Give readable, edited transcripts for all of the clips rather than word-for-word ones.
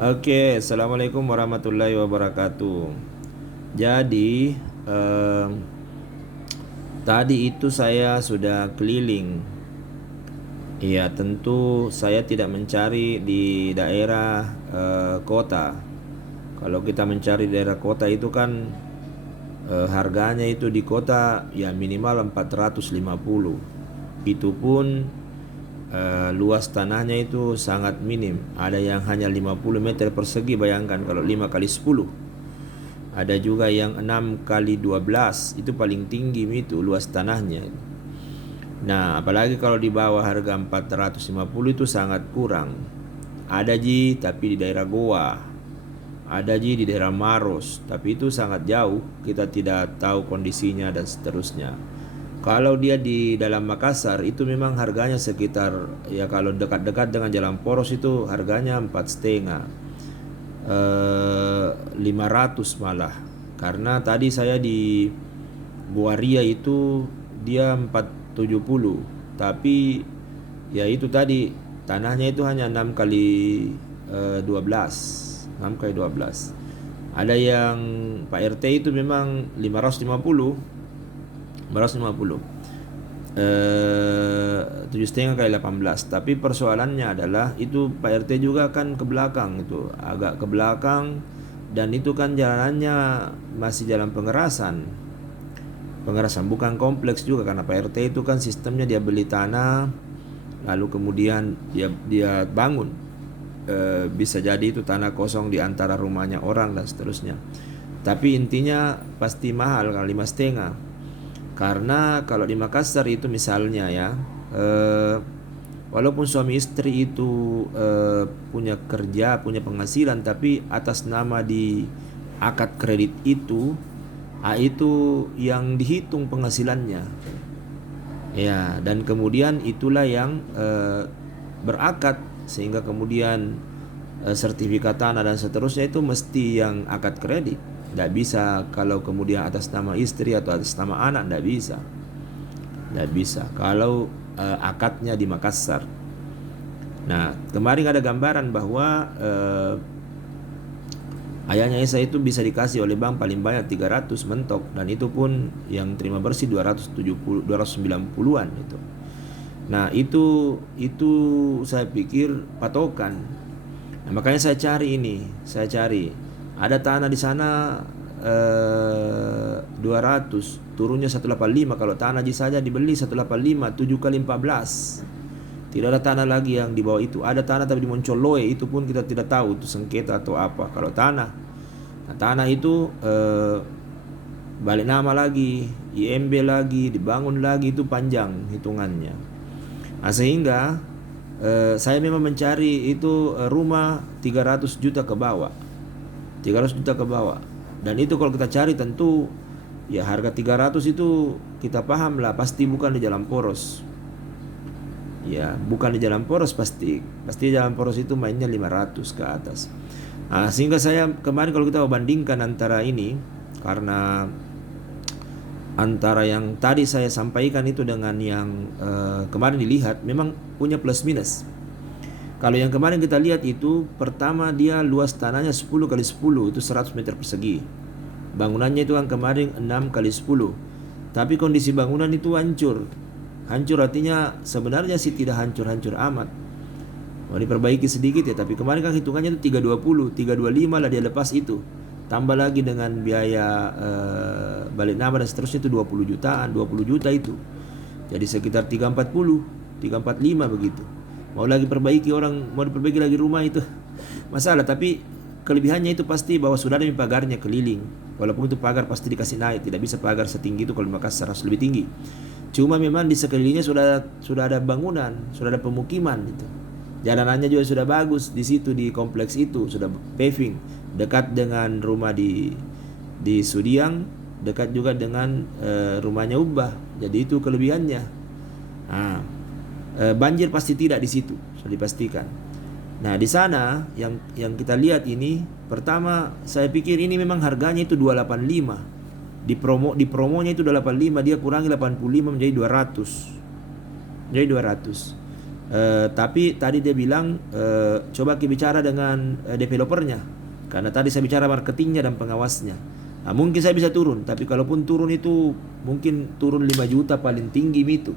Oke, assalamualaikum warahmatullahi wabarakatuh. Jadi, em, tadi itu saya sudah keliling. Iya, tentu saya tidak mencari di daerah kota. Kalau kita mencari daerah kota itu kan harganya itu di kota ya minimal 450. Itu pun luas tanahnya itu sangat minim. Ada yang hanya 50 meter persegi, bayangkan kalau 5 kali 10. Ada juga yang 6 kali 12, itu paling tinggi itu luas tanahnya. Nah, apalagi kalau di bawah harga 450 itu sangat kurang. Ada ji tapi di daerah Goa, ada ji di daerah Maros, tapi itu sangat jauh, kita tidak tahu kondisinya dan seterusnya. Kalau dia di dalam Makassar itu memang harganya sekitar, ya kalau dekat-dekat dengan Jalan Poros itu harganya 4,5, 500 malah. Karena tadi saya di Buaria itu dia 470, tapi ya itu tadi tanahnya itu hanya 6 kali 12, 6 kali 12. Ada yang Pak RT itu memang 550, 550, 7,5 kali 18. Tapi persoalannya adalah itu Pak RT juga kan ke belakang, itu agak ke belakang, dan itu kan jalanannya masih jalan pengerasan, bukan kompleks juga, karena Pak RT itu kan sistemnya dia beli tanah lalu kemudian dia bangun. Bisa jadi itu tanah kosong di antara rumahnya orang dan seterusnya. Tapi intinya pasti mahal kalau 5,5. Karena kalau di Makassar itu misalnya ya, walaupun suami istri itu punya kerja, punya penghasilan, tapi atas nama di akad kredit itu yang dihitung penghasilannya. Ya, dan kemudian itulah yang berakad, sehingga kemudian sertifikat tanah dan seterusnya itu mesti yang akad kredit. Tidak bisa kalau kemudian atas nama istri atau atas nama anak, tidak bisa. Tidak bisa kalau akadnya di Makassar. Nah, kemarin ada gambaran bahwa ayahnya Esa itu bisa dikasih oleh bank paling banyak 300 mentok, dan itu pun yang terima bersih 270, 290-an itu. Nah, itu saya pikir patokan. Nah, makanya saya cari ada tanah di sana 200, turunnya 185. Kalau tanah saja dibeli 185, 7 kali 14. Tidak ada tanah lagi yang di bawah itu. Ada tanah tapi di Moncoloe, itu pun kita tidak tahu itu sengketa atau apa. Kalau tanah, nah, tanah itu balik nama lagi, IMB lagi, dibangun lagi, itu panjang hitungannya. Nah, sehingga saya memang mencari itu rumah 300 juta ke bawah. 300 juta ke bawah. Dan itu kalau kita cari tentu ya harga 300 itu kita paham lah pasti bukan di Jalan Poros. Ya, bukan di Jalan Poros pasti. Pasti Jalan Poros itu mainnya 500 ke atas. Nah, sehingga saya kemarin kalau kita bandingkan antara ini, karena antara yang tadi saya sampaikan itu dengan yang kemarin dilihat, memang punya plus minus. Kalau yang kemarin kita lihat itu, pertama dia luas tanahnya 10 kali 10, itu 100 meter persegi. Bangunannya itu yang kemarin 6 kali 10. Tapi kondisi bangunan itu hancur. Hancur artinya sebenarnya sih tidak hancur-hancur amat. Mau diperbaiki sedikit ya, tapi kemarin kan hitungannya itu 320, 325 lah dia lepas itu. Tambah lagi dengan biaya balik nama dan seterusnya itu 20 jutaan, 20 juta itu. Jadi sekitar 340, 345 begitu. Mau lagi perbaiki, orang mau diperbaiki lagi rumah itu masalah. Tapi kelebihannya itu pasti bahwa sudah ada pagarnya keliling. Walaupun itu pagar pasti dikasih naik, tidak bisa pagar setinggi itu, kalau di Makassar harus lebih tinggi. Cuma memang di sekelilingnya sudah ada bangunan, sudah ada pemukiman itu. Jalanannya juga sudah bagus di situ, di kompleks itu sudah paving, dekat dengan rumah di Sudiang, dekat juga dengan rumahnya Ubah. Jadi itu kelebihannya. Nah, banjir pasti tidak di situ, sudah dipastikan. Nah, di sana yang kita lihat ini, pertama saya pikir ini memang harganya itu 285. Di promonya itu 285, dia kurangi 85 menjadi 200. Jadi 200. Tapi tadi dia bilang coba kita bicara dengan developernya, karena tadi saya bicara marketingnya dan pengawasnya. Nah, mungkin saya bisa turun, tapi kalaupun turun itu mungkin turun 5 juta paling tinggi itu.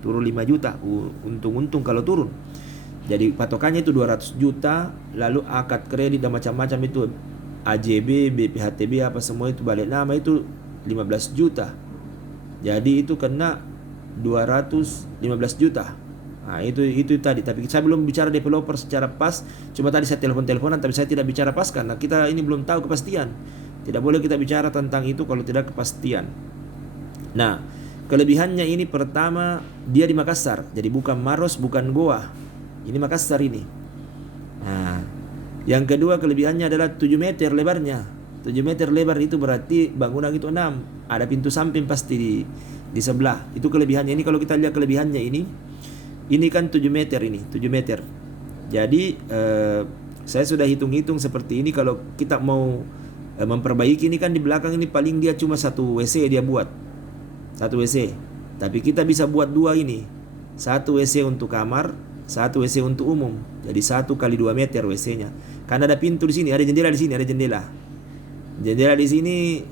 Turun 5 juta, untung-untung kalau turun. Jadi patokannya itu 200 juta, lalu akad kredit dan macam-macam itu AJB, BPHTB apa semua itu balik nama itu 15 juta. Jadi itu kena 215 juta. Nah, itu tadi. Tapi saya belum bicara developer secara pas. Cuma tadi saya telepon-teleponan, tapi saya tidak bicara pas karena kita ini belum tahu kepastian. Tidak boleh kita bicara tentang itu kalau tidak kepastian. Nah, kelebihannya ini pertama dia di Makassar. Jadi bukan Maros, bukan Goa. Ini Makassar ini. Nah, yang kedua kelebihannya adalah 7 meter lebarnya. 7 meter lebar itu berarti bangunan itu 6. Ada pintu samping pasti di sebelah. Itu kelebihannya. Ini kalau kita lihat kelebihannya ini kan 7 meter ini, 7 meter. Jadi saya sudah hitung-hitung seperti ini. Kalau kita mau memperbaiki ini kan di belakang ini paling dia cuma 1 WC dia buat. 1 WC. Tapi kita bisa buat 2 ini. 1 WC untuk kamar, 1 WC untuk umum. Jadi 1 kali 2 meter WC-nya. Karena ada pintu di sini, ada jendela di sini, ada jendela. Jendela di sini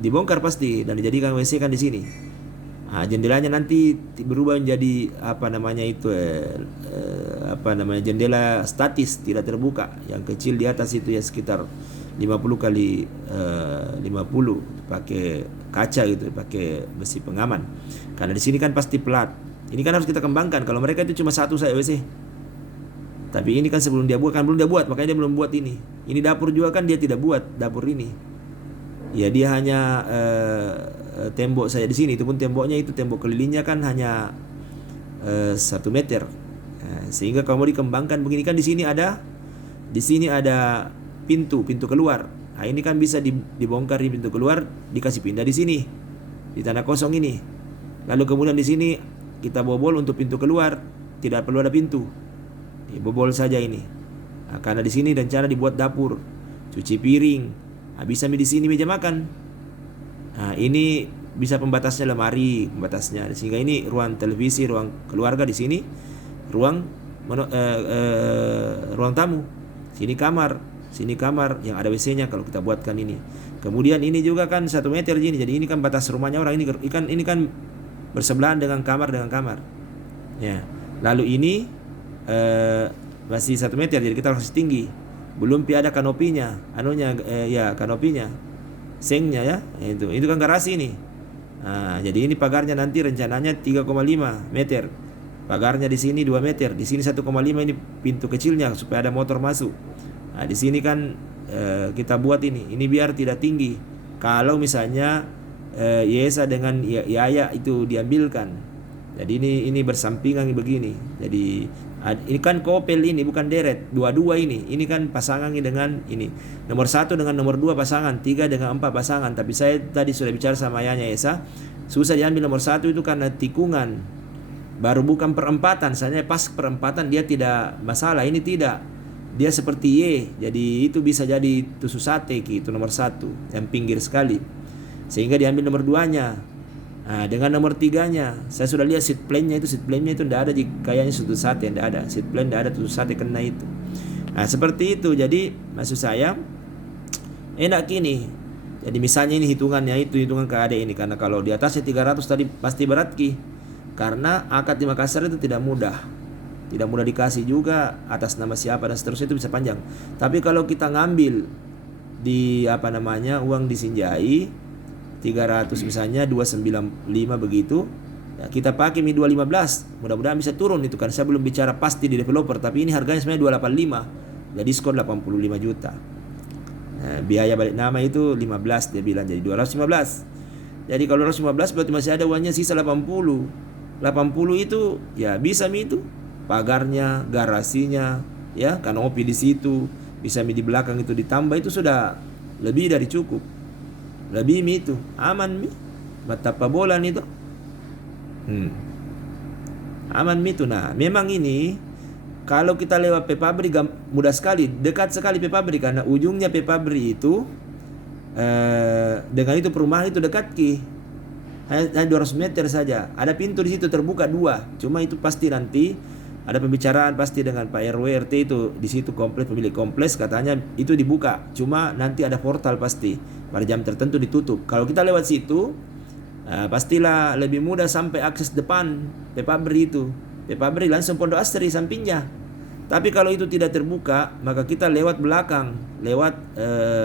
dibongkar pasti dan dijadikan WC kan di sini. Nah, jendelanya nanti berubah menjadi jendela statis, tidak terbuka. Yang kecil di atas itu ya sekitar 50 kali 50 pakai kaca gitu, pakai besi pengaman. Karena di sini kan pasti plat. Ini kan harus kita kembangkan. Kalau mereka itu cuma 1 saja WC. Tapi ini kan sebelum dia buat, makanya dia belum buat ini. Ini dapur juga kan dia tidak buat dapur ini. Ya dia hanya tembok saya di sini, itu pun temboknya itu tembok kelilingnya kan hanya 1 meter. Sehingga kalau mau dikembangkan begini kan di sini ada pintu keluar. Nah, ini kan bisa dibongkar di pintu keluar, dikasih pindah di sini di tanah kosong ini. Lalu kemudian di sini kita bobol untuk pintu keluar, tidak perlu ada pintu. Bobol saja ini. Nah, karena di sini rencana dibuat dapur, cuci piring. Nah, bisa di sini meja makan. Nah, ini bisa pembatasnya lemari, pembatasnya. Sehingga ini ruang televisi, ruang keluarga di sini, ruang tamu. Sini kamar yang ada WC-nya kalau kita buatkan ini. Kemudian ini juga kan 1 meter gini. Jadi ini kan batas rumahnya orang ini kan bersebelahan dengan kamar. Ya. Lalu ini masih 1 meter, jadi kita harus tinggi. Belum ada kanopinya, kanopinya. Sengnya ya, itu kan garasi ini. Nah, jadi ini pagarnya nanti rencananya 3,5 meter. Pagarnya di sini 2 meter, di sini 1,5 ini pintu kecilnya supaya ada motor masuk. Nah, di sini kan kita buat ini biar tidak tinggi. Kalau misalnya Yesa dengan Yaya itu diambilkan. Jadi ini bersampingan begini. Jadi ini kan kopel ini bukan deret, dua-dua ini. Ini kan pasangan dengan ini. Nomor 1 dengan nomor 2 pasangan, 3 dengan 4 pasangan. Tapi saya tadi sudah bicara sama Yaya Esa, susah diambil nomor 1 itu karena tikungan. Baru bukan perempatan, misalnya pas perempatan dia tidak masalah, ini tidak. Dia seperti Y, jadi itu bisa jadi tusuk sate gitu nomor 1 yang pinggir sekali. Sehingga diambil nomor 2-nya. Nah, dengan nomor 3-nya, saya sudah lihat seat plan-nya itu tidak ada, kayaknya tusuk sate tidak ada, seat plan tidak ada, tusuk sate kena itu. Nah, seperti itu. Jadi maksud saya enak gini. Jadi misalnya ini hitungan KAD ini, karena kalau di atasnya 300 tadi pasti berat ki. Karena akad di Makassar itu tidak mudah dikasih juga, atas nama siapa dan seterusnya itu bisa panjang. Tapi kalau kita ngambil di uang disinjai 300 misalnya 295 begitu ya, kita pakai 215, mudah-mudahan bisa turun itu kan. Saya belum bicara pasti di developer, tapi ini harganya sebenarnya 285, jadi diskon 85 juta. Nah, biaya balik nama itu 15 dia bilang, jadi 215. Jadi kalau 215 berarti masih ada uangnya sisa 80 itu ya bisa itu pagarnya, garasinya ya, kanopi di situ, bisa di belakang itu ditambah, itu sudah lebih dari cukup. Lebih itu aman betapa bolan itu aman itu. Nah, memang ini kalau kita lewat Pepabri mudah sekali, dekat sekali Pepabri, karena ujungnya Pepabri itu dengan itu perumahan itu dekat ki, hanya 200 meter saja. Ada pintu di situ terbuka 2, cuma itu pasti nanti Ada pembicaraan pasti dengan Pak RW RT itu di situ, kompleks, pemilik kompleks katanya itu dibuka, cuma nanti ada portal pasti pada jam tertentu ditutup. Kalau kita lewat situ pastilah lebih mudah sampai akses depan Pepabri itu. Pepabri langsung Pondok Asri sampingnya. Tapi kalau itu tidak terbuka, maka kita lewat belakang, lewat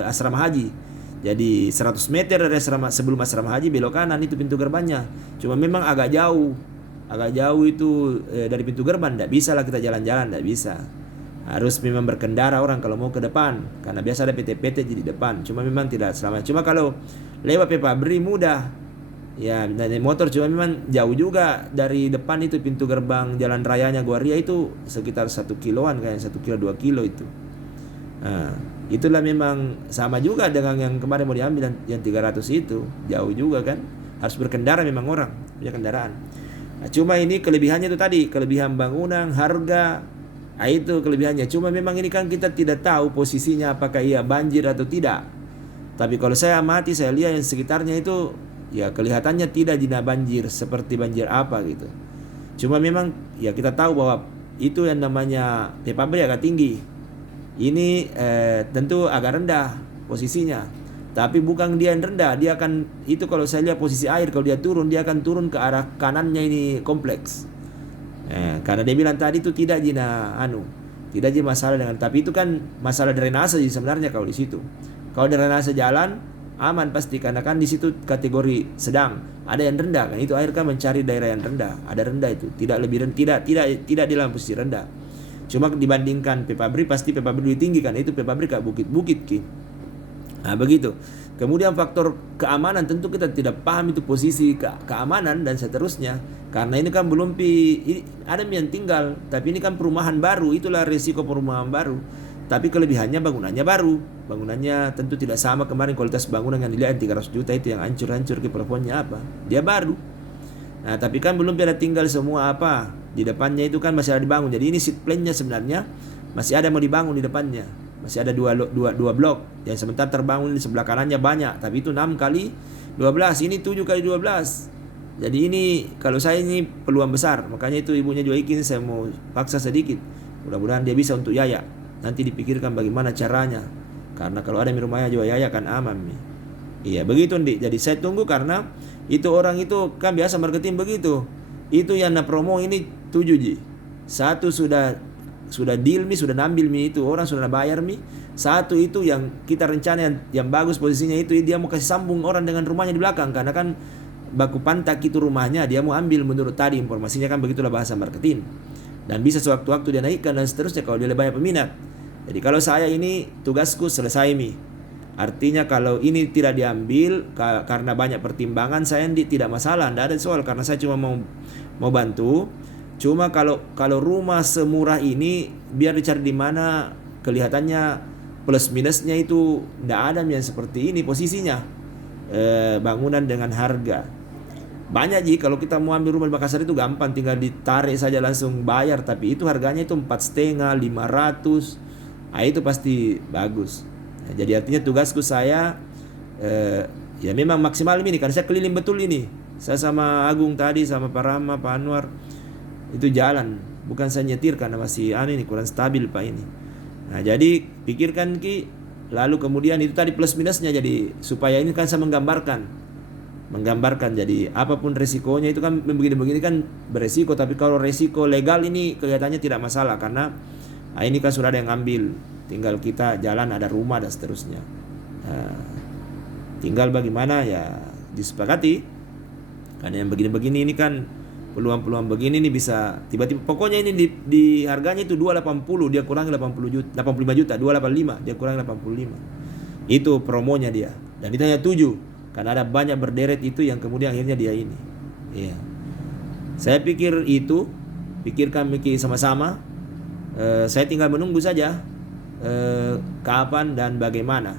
asrama haji. Jadi 100 meter dari sebelum asrama haji belok kanan, itu pintu gerbangnya. Cuma memang agak jauh itu dari pintu gerbang. Tidak bisa lah kita jalan-jalan, tidak bisa. Harus memang berkendara orang kalau mau ke depan, karena biasa ada PT-PT di depan. Cuma memang tidak selamat. Cuma kalau lewat Pepabri mudah. Ya, naik motor, cuma memang jauh juga dari depan itu pintu gerbang jalan rayanya Gua Ria itu sekitar 1 kiloan, kayak 1 kilo 2 kilo itu. Itulah memang sama juga dengan yang kemarin mau diambil yang 300 itu, jauh juga kan. Harus berkendara memang orang punya kendaraan. Cuma ini kelebihannya itu tadi, kelebihan bangunan, harga, itu kelebihannya. Cuma memang ini kan kita tidak tahu posisinya apakah ia banjir atau tidak. Tapi kalau saya amati, saya lihat yang sekitarnya itu ya kelihatannya tidak jina banjir seperti banjir apa gitu. Cuma memang ya kita tahu bahwa itu yang namanya Pepabri agak tinggi. Ini tentu agak rendah posisinya. Tapi bukan dia yang rendah, dia akan itu kalau saya lihat posisi air, kalau dia akan turun ke arah kanannya ini kompleks. Karena dia bilang tadi itu tidak jina tidak jina masalah dengan, tapi itu kan masalah drainase sebenarnya kalau di situ. Kalau drainase jalan aman pasti, karena kan di situ kategori sedang, ada yang rendah kan, itu air kan mencari daerah yang rendah, ada rendah itu, tidak lebih rendah, tidak di dalam posisi rendah. Cuma dibandingkan Pepabri pasti Pepabri lebih tinggi kan, itu Pepabri kayak bukit-bukit ki. Begitu. Kemudian faktor keamanan, tentu kita tidak paham itu posisi keamanan dan seterusnya, karena ini kan belum ada yang tinggal, tapi ini kan perumahan baru, itulah risiko perumahan baru. Tapi kelebihannya bangunannya baru. Bangunannya tentu tidak sama kemarin kualitas bangunan yang dilihat 300 juta itu yang hancur-hancur ke plafonnya apa. Dia baru. Tapi kan belum ada tinggal semua apa. Di depannya itu kan masih ada dibangun. Jadi ini seat plan-nya sebenarnya masih ada mau dibangun di depannya. Masih ada dua blok. Yang sementara terbangun di sebelah kanannya banyak, tapi itu 6 kali 12, ini 7 kali 12. Jadi ini kalau saya ini peluang besar. Makanya itu ibunya Joikin saya mau paksa sedikit. Mudah-mudahan dia bisa untuk Yaya. Nanti dipikirkan bagaimana caranya, karena kalau ada di rumahnya juga Yaya kan aman. Iya begitu Ndik. Jadi saya tunggu, karena itu orang itu kan biasa marketing begitu. Itu yang promo ini 7 ji. Satu sudah deal sudah nambil itu orang sudah bayar Satu itu yang kita rencana yang bagus posisinya itu, dia mau kasih sambung orang dengan rumahnya di belakang, karena kan baku pantak itu rumahnya, dia mau ambil menurut tadi informasinya kan begitulah bahasa marketing. Dan bisa sewaktu-waktu dia naikkan dan seterusnya kalau dia banyak peminat. Jadi kalau saya ini tugasku selesai Artinya kalau ini tidak diambil karena banyak pertimbangan, saya tidak masalah, tidak ada soal, karena saya cuma mau bantu. Cuma kalau rumah semurah ini biar dicari di mana, kelihatannya plus minusnya itu tidak ada yang seperti ini posisinya. Bangunan dengan harga banyak ji. Kalau kita mau ambil rumah di Makassar itu gampang, tinggal ditarik saja langsung bayar, tapi itu harganya itu 4,5, 500. Itu pasti bagus. Jadi artinya tugasku saya ya memang maksimal ini, karena saya keliling betul ini. Saya sama Agung tadi, sama Pak Rama, Pak Anwar itu jalan, bukan saya nyetir karena masih ini kurang stabil Pak ini. Jadi pikirkan ki, lalu kemudian itu tadi plus minusnya, jadi supaya ini kan saya menggambarkan jadi apapun resikonya itu kan begini-begini kan beresiko, tapi kalau resiko legal ini kelihatannya tidak masalah, karena ini kan sudah ada yang ambil, tinggal kita jalan, ada rumah dan seterusnya. Tinggal bagaimana ya disepakati, karena yang begini-begini ini kan peluang-peluang begini nih bisa tiba-tiba, pokoknya ini di harganya itu 280, dia kurangi 85 juta, 285 dia kurangi 85. Itu promonya dia, dan itu hanya 7. Karena ada banyak berderet itu yang kemudian akhirnya dia ini. Iya. Saya pikir itu, pikirkan sama-sama. Saya tinggal menunggu saja kapan dan bagaimana.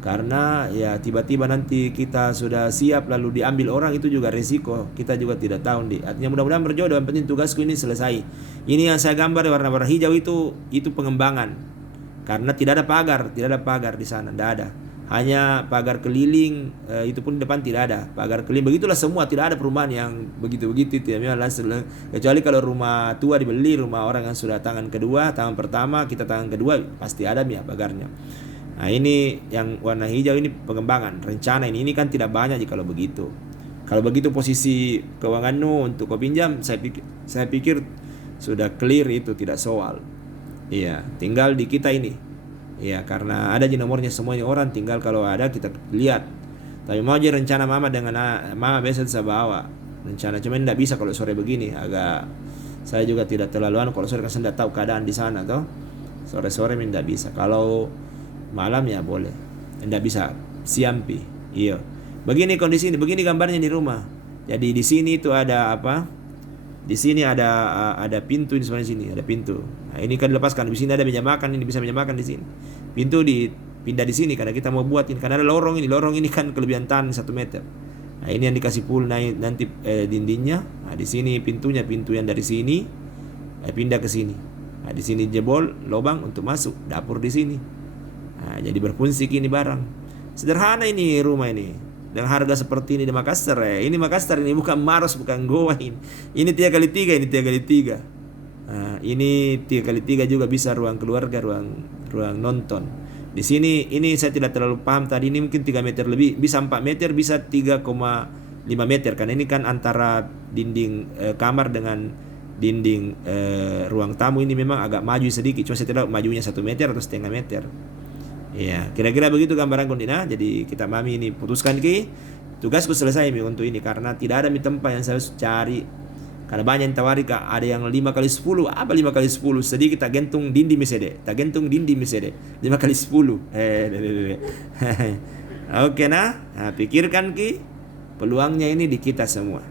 Karena ya tiba-tiba nanti kita sudah siap lalu diambil orang, itu juga resiko. Kita juga tidak tahu Artinya mudah-mudahan berjodoh, yang penting tugasku ini selesai. Ini yang saya gambar warna-warna hijau itu pengembangan. Karena tidak ada pagar di sana, tidak ada. hanya pagar keliling, itu pun depan tidak ada pagar keliling. Begitulah semua, tidak ada perumahan yang begitu-begitu itu ya. Memang langsung, kecuali kalau rumah tua dibeli, rumah orang yang sudah tangan kedua, tangan pertama, kita tangan kedua, pasti ada ya pagarnya. Nah ini yang warna hijau ini pengembangan rencana ini kan tidak banyak kalau begitu. Kalau begitu posisi keuanganmu untuk kau pinjam, saya pikir sudah clear, itu tidak soal. Iya, tinggal di kita ini. Ya, karena ada di nomornya semuanya orang, tinggal kalau ada kita lihat. Tapi mau aja rencana mama dengan mama besok saya bawa rencana, cuma tidak bisa kalau sore begini, agak saya juga tidak terlalu kalau sore kan saya tidak tahu keadaan di sana toh. Sore-sore tidak bisa. Kalau malam ya boleh. Tidak bisa siampi. Iya. Begini kondisi ini, begini gambarnya di rumah. Jadi di sini itu ada apa? Di sini ada pintu, di sebelah sini ada pintu. Nah, ini kan dilepaskan. Di sini ada meja makan, ini bisa meja makan di sini. Pintu dipindah di sini karena kita mau buat ini. Karena ada lorong ini. Lorong ini kan kelebihan tanah 1 meter. Nah, ini yang dikasih pool naik nanti dindingnya. Nah, di sini pintunya, pintu yang dari sini pindah ke sini. Nah, di sini jebol lubang untuk masuk dapur di sini. Nah, jadi berfungsi ini barang. Sederhana ini rumah ini. Dan harga seperti ini di Makassar ya. Ini Makassar, ini bukan Maros, bukan Goa ini. Ini 3x3, ini 3x3. Nah, ini 3x3 juga bisa ruang keluarga, ruang nonton. Di sini ini saya tidak terlalu paham tadi, ini mungkin 3 meter lebih, bisa 4 meter, bisa 3,5 meter. Karena ini kan antara dinding kamar dengan dinding ruang tamu ini memang agak maju sedikit. Cuma saya tidak majunya 1 meter atau setengah meter. Ya, kira-kira begitu gambaran kondina. Jadi kita mami ini putuskan tugasku selesai untuk ini, karena tidak ada tempat yang saya harus cari. Karena banyak yang tawari kak, ada yang 5x10. Apa 5x10? Sedikit tak gentung dinding mesede. 5x10. Oke nah, pikirkan peluangnya ini di kita semua.